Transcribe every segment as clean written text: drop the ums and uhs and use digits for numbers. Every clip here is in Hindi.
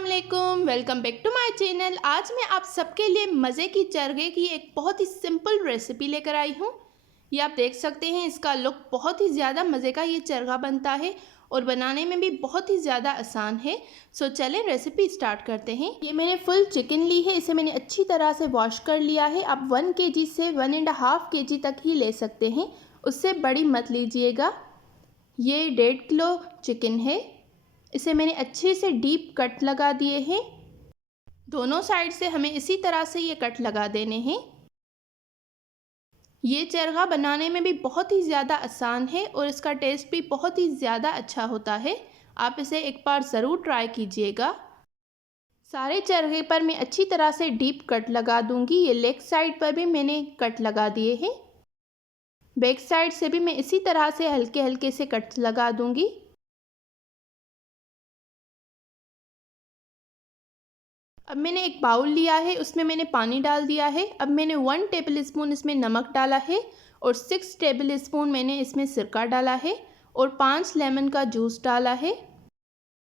अस्सलाम welcome back to my channel. आज मैं आप सबके लिए मज़े की चरगे की एक बहुत ही सिंपल रेसिपी लेकर आई हूँ। ये आप देख सकते हैं, इसका लुक बहुत ही ज़्यादा मज़े का ये चरगा बनता है और बनाने में भी बहुत ही ज़्यादा आसान है। सो चलें रेसिपी स्टार्ट करते हैं। ये मैंने फुल चिकन ली है, इसे मैंने अच्छी तरह से वॉश कर लिया है। आप 1 kg से 1.5 kg तक ही ले सकते हैं, उससे बड़ी मत लीजिएगा। ये 1.5 किलो चिकन है। इसे मैंने अच्छे से डीप कट लगा दिए हैं। दोनों साइड से हमें इसी तरह से ये कट लगा देने हैं। ये चरगा बनाने में भी बहुत ही ज़्यादा आसान है और इसका टेस्ट भी बहुत ही ज़्यादा अच्छा होता है। आप इसे एक बार ज़रूर ट्राई कीजिएगा। सारे चरगे पर मैं अच्छी तरह से डीप कट लगा दूंगी। ये लेग साइड पर भी मैंने कट लगा दिए हैं। बैक साइड से भी मैं इसी तरह से हल्के हल्के से कट लगा दूंगी। अब मैंने एक बाउल लिया है, उसमें मैंने पानी डाल दिया है। अब मैंने 1 टेबलस्पून इसमें नमक डाला है और 6 टेबलस्पून मैंने इसमें सिरका डाला है और 5 लेमन का जूस डाला है।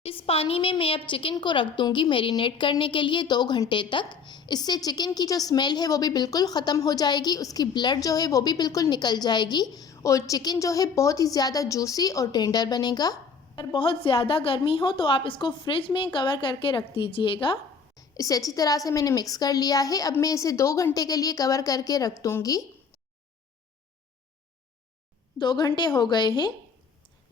इस पानी में मैं अब चिकन को रख दूंगी मैरिनेट करने के लिए 2 घंटे तक। इससे चिकन की जो स्मेल है वो भी बिल्कुल ख़त्म हो जाएगी, उसकी ब्लड जो है वो भी बिल्कुल निकल जाएगी और चिकन जो है बहुत ही ज़्यादा जूसी और टेंडर बनेगा। अगर बहुत ज़्यादा गर्मी हो तो आप इसको फ्रिज में कवर करके रख दीजिएगा। इसे अच्छी तरह से मैंने मिक्स कर लिया है। अब मैं इसे 2 घंटे के लिए कवर करके रख दूँगी। 2 घंटे हो गए हैं।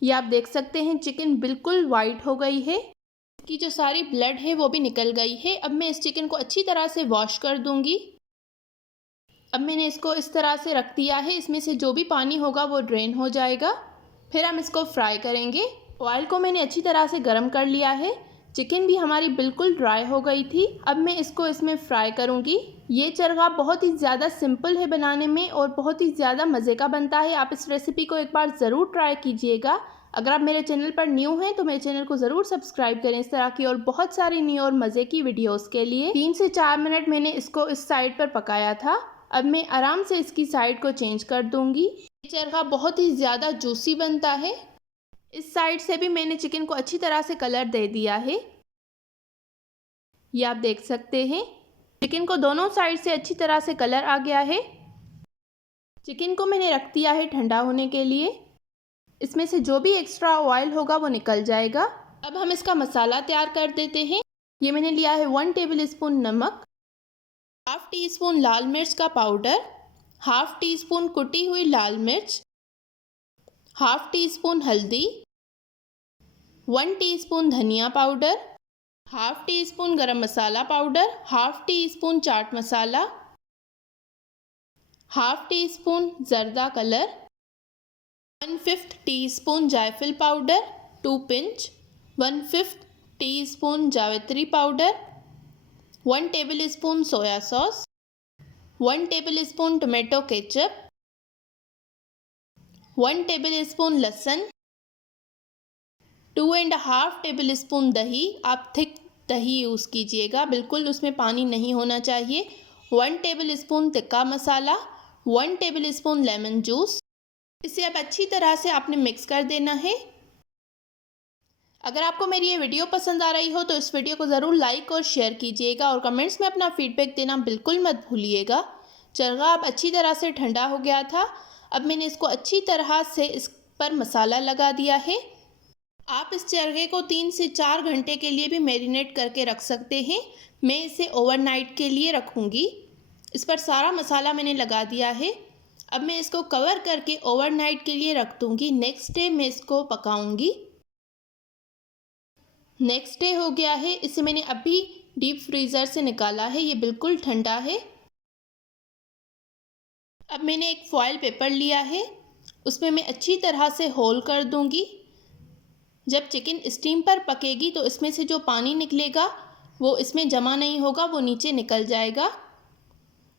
ये आप देख सकते हैं चिकन बिल्कुल वाइट हो गई है, इसकी जो सारी ब्लड है वो भी निकल गई है। अब मैं इस चिकन को अच्छी तरह से वॉश कर दूँगी। अब मैंने इसको इस तरह से रख दिया है, इसमें से जो भी पानी होगा वो ड्रेन हो जाएगा। फिर हम इसको फ्राई करेंगे। ऑयल को मैंने अच्छी तरह से गर्म कर लिया है। चिकन भी हमारी बिल्कुल ड्राई हो गई थी। अब मैं इसको इसमें फ्राई करूंगी। ये चरगा बहुत ही ज़्यादा सिंपल है बनाने में और बहुत ही ज़्यादा मज़े का बनता है। आप इस रेसिपी को एक बार ज़रूर ट्राई कीजिएगा। अगर आप मेरे चैनल पर न्यू हैं तो मेरे चैनल को ज़रूर सब्सक्राइब करें इस तरह की और बहुत सारी न्यू और मज़े की वीडियोस के लिए। 3 से 4 मिनट मैंने इसको इस साइड पर पकाया था। अब मैं आराम से इसकी साइड को चेंज कर दूंगी। ये चरगा बहुत ही ज़्यादा जूसी बनता है। इस साइड से भी मैंने चिकन को अच्छी तरह से कलर दे दिया है। ये आप देख सकते हैं चिकन को दोनों साइड से अच्छी तरह से कलर आ गया है। चिकन को मैंने रख दिया है ठंडा होने के लिए। इसमें से जो भी एक्स्ट्रा ऑयल होगा वो निकल जाएगा। अब हम इसका मसाला तैयार कर देते हैं। ये मैंने लिया है 1 टेबलस्पून नमक, हाफ टी स्पून लाल मिर्च का पाउडर, हाफ टी स्पून कुटी हुई लाल मिर्च, हाफ टी स्पून हल्दी, 1 टीस्पून धनिया पाउडर, हाफ टी स्पून गरम मसाला powder, half tea spoon chaat masala, half tea spoon जर्दा कलर, 1/5 टीस्पून जायफल पाउडर 2 पिंच, 1/5 टीस्पून जावित्री powder, 1 tablespoon soya sauce, 1 tablespoon tomato ketchup, 1 tablespoon लहसुन, 2.5 टेबलस्पून दही। आप थिक दही यूज़ कीजिएगा, बिल्कुल उसमें पानी नहीं होना चाहिए। 1 टेबलस्पून तिक्का मसाला, 1 टेबलस्पून लेमन जूस। इसे अब अच्छी तरह से आपने मिक्स कर देना है। अगर आपको मेरी ये वीडियो पसंद आ रही हो तो इस वीडियो को ज़रूर लाइक और शेयर कीजिएगा और कमेंट्स में अपना फीडबैक देना बिल्कुल मत भूलिएगा। चरगा अब अच्छी तरह से ठंडा हो गया था। अब मैंने इसको अच्छी तरह से इस पर मसाला लगा दिया है। आप इस चरगे को 3 से 4 घंटे के लिए भी मैरिनेट करके रख सकते हैं। मैं इसे ओवरनाइट के लिए रखूँगी। इस पर सारा मसाला मैंने लगा दिया है। अब मैं इसको कवर करके ओवरनाइट के लिए रख दूँगी। नेक्स्ट डे मैं इसको पकाऊँगी। नेक्स्ट डे हो गया है, इसे मैंने अभी डीप फ्रीज़र से निकाला है। ये बिल्कुल ठंडा है। अब मैंने एक फॉयल पेपर लिया है, उसमें मैं अच्छी तरह से होल कर दूँगी। जब चिकन स्टीम पर पकेगी तो इसमें से जो पानी निकलेगा वो इसमें जमा नहीं होगा, वो नीचे निकल जाएगा।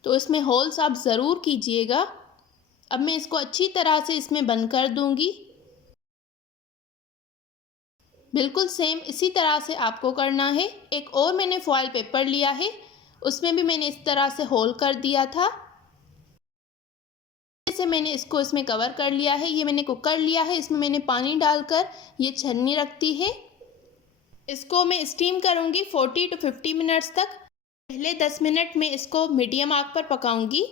तो इसमें होल्स आप ज़रूर कीजिएगा। अब मैं इसको अच्छी तरह से इसमें बंद कर दूंगी। बिल्कुल सेम इसी तरह से आपको करना है। एक और मैंने फॉयल पेपर लिया है, उसमें भी मैंने इस तरह से होल कर दिया था। से मैंने इसको इसमें कवर कर लिया है। ये मैंने कुकर लिया है, इसमें मैंने पानी डालकर ये छन्नी रखती है। इसको मैं स्टीम करूँगी 40 to 50 मिनट्स तक। पहले 10 मिनट में इसको मीडियम आग पर पकाऊंगी,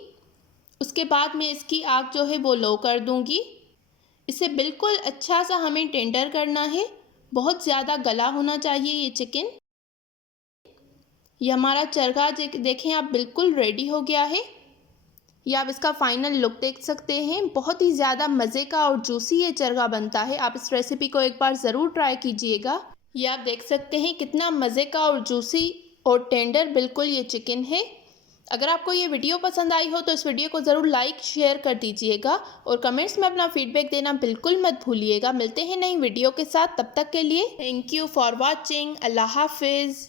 उसके बाद मैं इसकी आग जो है वो लो कर दूंगी। इसे बिल्कुल अच्छा सा हमें टेंडर करना है, बहुत ज़्यादा गला होना चाहिए ये चिकन। ये हमारा चरखा देखें आप बिल्कुल रेडी हो गया है। ये आप इसका फाइनल लुक देख सकते हैं। बहुत ही ज़्यादा मज़े का और जूसी ये चरखा बनता है। आप इस रेसिपी को एक बार ज़रूर ट्राई कीजिएगा। ये आप देख सकते हैं कितना मज़े का और जूसी और टेंडर बिल्कुल ये चिकन है। अगर आपको ये वीडियो पसंद आई हो तो इस वीडियो को ज़रूर लाइक शेयर कर दीजिएगा और कमेंट्स में अपना फीडबैक देना बिल्कुल मत भूलिएगा। मिलते हैं नई वीडियो के साथ, तब तक के लिए थैंक यू फॉर वॉचिंग। अल्लाह हाफिज़।